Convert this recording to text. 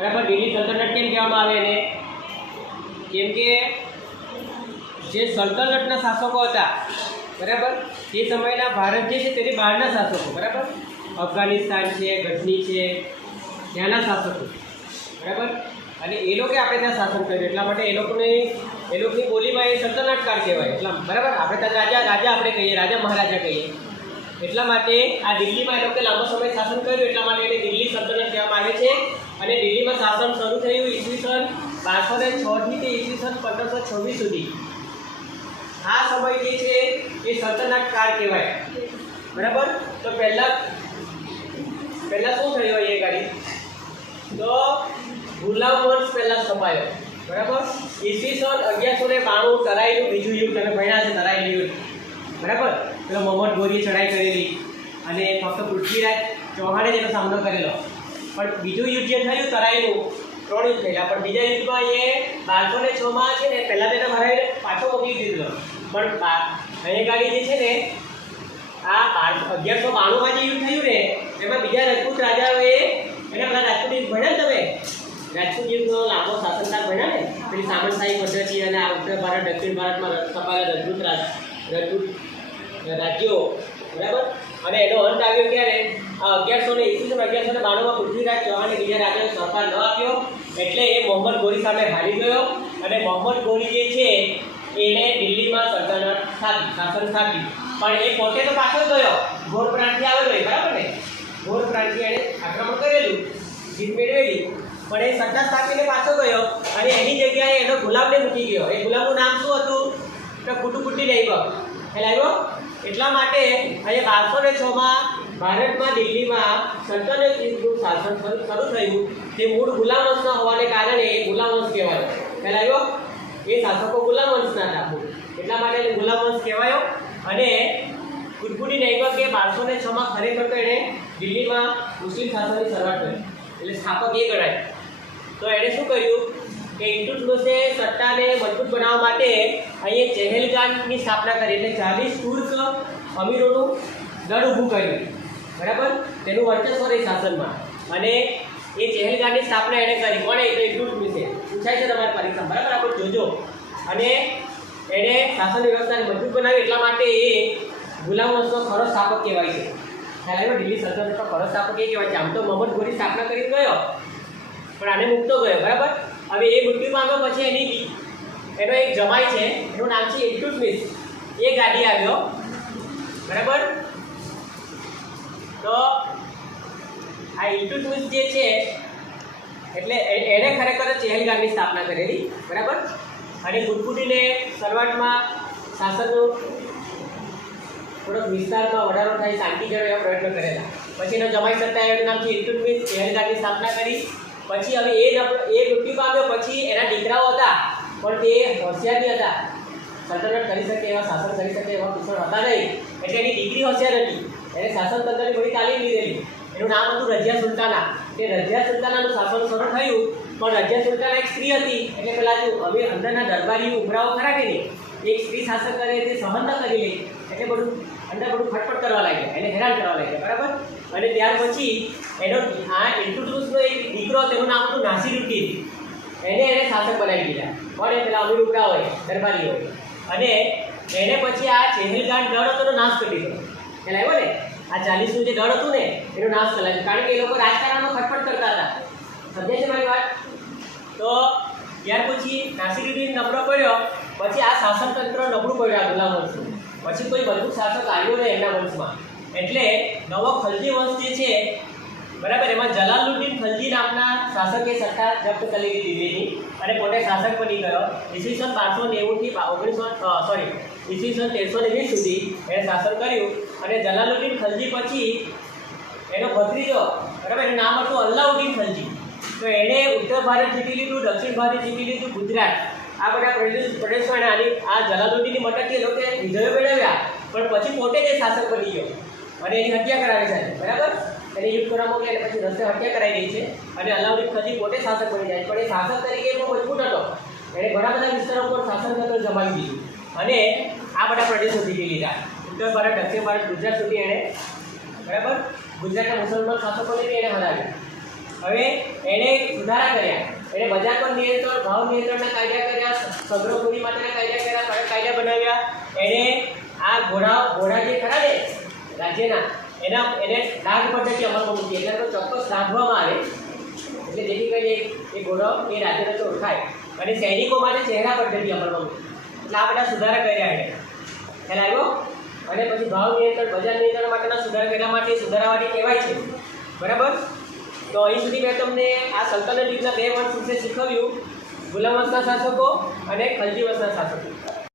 બરાબર. દિલ્હી સલ્તનત કેમ કહેવામાં આવે એને? કેમ કે જે સલ્તનતના શાસકો હતા બરાબર, તે સમયના ભારત જે છે તેની બહારના શાસકો બરાબર, અફઘાનિસ્તાન છે, ગઝની છે, ત્યાંના શાસકો બરાબર, અને એ લોકોએ આપણે ત્યાં શાસન કર્યું એટલા માટે એ લોકોની બોલીમાં એ સલ્તનત કાળ કહેવાય. એટલા બરાબર, આપણે ત્યાં રાજા આપણે કહીએ, રાજા મહારાજા કહીએ. એટલા માટે આ દિલ્હીમાં એ લોકોએ લાંબો સમય શાસન કર્યું એટલા માટે એને દિલ્હી સલ્તનત કહેવામાં આવે છે. અને દિલ્હીમાં શાસન શરૂ થયું ઈસવીસન 1206 થી ઈસવીસન 1526 સુધી. આ સમય જે છે એ સલ્તનત કાળ કહેવાય બરાબર. તો પહેલાં શું થયું એ ગાડી? તો ગુલામ વંશ પહેલાં સ્થપાયો બરાબર. ઈસવીસન 1192 તરાઈનું બીજું યુદ્ધ, તમે ભણ્યા છે તરાઈનું યુદ્ધ બરાબર. પેલો મોહમ્મદ ગોરીએ ચડાઈ કરેલી અને ફક્ત પૃથ્વીરાજ ચૌહાણે જ એનો સામનો કરેલો. પણ બીજું યુદ્ધ જે થયું તરાઈનું, 3 યુદ્ધ થયેલા, પણ બીજા યુદ્ધમાં એ 1206માં છે ને પહેલાં તેને હરાવીને પાછો મોકલી દીધેલો. પણ અહીંયા ગાડી જે છે ને આ 1192માં જે યુદ્ધ થયું ને એમાં બીજા રાજપૂત રાજાઓએ એના બધા રાજપૂત યુદ્ધ ભણ્યા ને તમે? રાજપૂત યુદ્ધનો લાંબો શાસનકાળ ભણ્યા ને? પેલી સામંતશાહી પદ્ધતિ અને આ ઉત્તર ભારત દક્ષિણ ભારતમાં સ્થપાયેલા રાજપૂત રાજ્યો બરાબર. અને એનો અંત આવ્યો ક્યારે? 1192માં પૃથ્વીરાજ ચૌહાણે બીજા રાજાને સહકાર ન આપ્યો એટલે એ મોહમ્મદ ગોરી સામે હારી ગયો. અને મોહમ્મદ ગોરી જે છે એને દિલ્હીમાં સલ્તનત શાસન સ્થાપ્યું. પણ એ પોતે તો પાછો ગયો, ઘોર પ્રાંતથી આવેલો બરાબર ને, ઘોર પ્રાંતથી એણે આક્રમણ કરેલું, જીત મેળવેલી, પણ એ સત્તા સ્થાપીને પાછો ગયો અને એની જગ્યાએ એનો ગુલામને મૂકી ગયો. એ ગુલામનું નામ શું હતું? તો કુટુકુટી લાગ્યો. એટલા માટે અહીંયા 1206માં ભારતમાં દિલ્હીમાં સલ્તનત યુગનું શાસન શરૂ થયું. તે મૂળ ગુલામ વંશના હોવાને કારણે એ ગુલામ વંશ કહેવાયો. ખ્યાલ આવ્યો? એ શાસકો ગુલામ વંશના હતા એટલા માટે એને ગુલામ વંશ કહેવાયો. અને કુટુકુટી લાગ્યો કે 1206માં ખરેખર તો એણે દિલ્હીમાં મુસ્લિમ શાસનની શરૂઆત કરી, એટલે સ્થાપક એ ગણાય. તો એણે શું કર્યું કે ઇલ્તુત્મિશે સત્તાને મજબૂત બનાવવા માટે અહીંયા ચહેલગાનની સ્થાપના કરી, એટલે 40 તુર્ક અમીરોનું દળ ઊભું કર્યું બરાબર, તેનું વર્ચસ્વ રહી શાસનમાં. અને એ ચહેલગાનની સ્થાપના એણે કરી. કોણે? તો ઇલ્તુત્મિશે. પૂછાય છે તમારી પરીક્ષામાં બરાબર, આપણે જોજો. અને એણે શાસન વ્યવસ્થાને મજબૂત બનાવી એટલા માટે એ ગુલામ વંશનો ખરો સ્થાપક કહેવાય છે. ખ્યાલ દિલ્હી સલ્તનતનો ખરો સ્થાપક એ કહેવાય છે. આમ તો મોહમ્મદ ગોરી સ્થાપના કરી ગયો પણ આને મુક્તો ગયો બરાબર. હવે એ મૃત્યુ પામ્યો પછી એનો એક જમાઈ છે, એનું નામ છે ઇલ્તુત્મિશ. એ ગાડી આવ્યો બરાબર. તો આ ઇલ્તુત્મિશ જે છે એટલે એણે ખરેખર ચહેલગાનની સ્થાપના કરેલી બરાબર. અને કુટુકુટીને શરૂઆતમાં શાસનનો થોડોક વિસ્તારમાં વધારો થાય, શાંતિ જળવે એવા પ્રયત્નો કરેલા. પછી એનો જમાઈ સત્તા એનું નામ છે ઇલ્તુત્મિશ, ચહેલગાનની સ્થાપના કરી. પછી હવે એ મૃત્યુ પામ્યો પછી એના દીકરાઓ હતા પણ તે હોશિયાર નહીં હતા, સલ્તનત કરી શકે એવા, શાસન કરી શકે એવા કુશળ હતા નહીં. એટલે એની દીકરી હોશિયાર હતી, એને શાસન તંત્રની બધી તાલીમ લીધેલી. એનું નામ હતું રઝિયા સુલતાના. તે રઝિયા સુલતાનાનું શાસન શરૂ થયું પણ રઝિયા સુલતાના એક સ્ત્રી હતી. એટલે પેલા જો હવે અંદરના દરબારી ઉભરાઓ ખરા કે નહીં, એક સ્ત્રી શાસન કરે તે સહન ન કરી લે એટલે બધું ખટપટ કરવા લાગ્યા, એને હેરાન કરવા લાગ્યા બરાબર. અને ત્યાર પછી એનો આ ઇલ્તુત્મિશનો એક દીકરો, તેનું નામ હતું નાસિરુદ્દીન. એને શાસક બનાવી દીધા. કોણે? પેલા અમીર ઉપરા હોય, દરબારી હોય. અને એને પછી આ ચહેલગાન દળ હતો એનો નાશ કરી દીધો. ખ્યાલ આવ્યો ને? આ 40નું જે દળ હતું ને એનો નાશ કરાવ્યો, કારણ કે એ લોકો રાજકારણમાં ખટપટ કરતા હતા. સમજાય છે મારી વાત? તો ત્યાર પછી નાસિરુદ્દીન નબળો પડ્યો, પછી આ શાસન તંત્ર નબળું પડ્યું આ ગુલામ વંશનું. પછી કોઈ મજબૂત શાસક આવ્યો નહીં એમના વંશમાં. એટલે નવો ખલજી વંશ જે છે બરાબર, એમાં જલાલુદ્દીન ખલજી નામના શાસકે સત્તા જપ્ત કરી લીધી દિલ્હીની અને પોતે શાસક બની ગયો. ઈસવીસન 1290 થી ઈસવીસન 1320 સુધી એણે શાસન કર્યું. અને જલાલુદ્દીન ખલજી પછી એનો ભત્રીજો બરાબર, એનું નામ હતું અલ્લાઉદ્દીન ખલજી. તો એણે ઉત્તર ભારત જીતી લીધું, દક્ષિણ ભારત જીતી લીધું, ગુજરાત, આ બધા પ્રદેશો એને આ જલાલુદ્દીનની મદદથી એ લોકોએ વિજયો મેળવ્યા. પણ પછી પોતે જ શાસક બની ગયો અને એની હત્યા કરાવી છે બરાબર. એને યુદ્ધ કરવા મોકલે અને પછી રસ્તે હત્યા કરાવી દઈ છે. અને અલાઉદ્દીન ખલજી પોતે શાસક બની જાય, પણ એ શાસક તરીકે બહુ મજબૂત હતો. એણે ઘણા બધા વિસ્તારો પર શાસન તંત્ર જમાવી દીધું અને આ બધા પ્રદેશો જીતી લીધા. ઉત્તર ભારત, દક્ષિણ ભારત, ગુજરાત સુધી એણે બરાબર ગુજરાતના મુસલમાન શાસકોને બી એણે હરાવ્યા. હવે એણે સુધારા કર્યા, એણે બજાર પર નિયંત્રણ, ભાવ નિયંત્રણના કાયદા કર્યા, સંગ્રહખોરી માટેના કાયદા કર્યા, કયા કાયદા બનાવ્યા. એણે આ ઘોડા જે ખરા ને રાજ્યના એને દાગ પદ્ધતિ અમલમાં મૂકી, એટલે તો ચોક્કસ દાગવામાં આવે, એટલે જેથી કરીને એ ઘોડો એ રાજ્યનો તો ઓળખાય. અને સૈનિકો માટે ચહેરા પદ્ધતિ અમલમાં મૂકી, એટલે આ બધા સુધારા કર્યા એણે. ખ્યાલ આવ્યો? અને પછી ભાવ નિયંત્રણ, બજાર નિયંત્રણ માટેના સુધારા કર્યા માટે સુધારાવાળી કહેવાય છે. બરાબર? તો અહીં સુધી મેં તમને આ સલ્તનત યુગના 2 વંશ વિશે શીખવ્યું, ગુલામ વંશના શાસકો અને ખલજી વંશના શાસકો.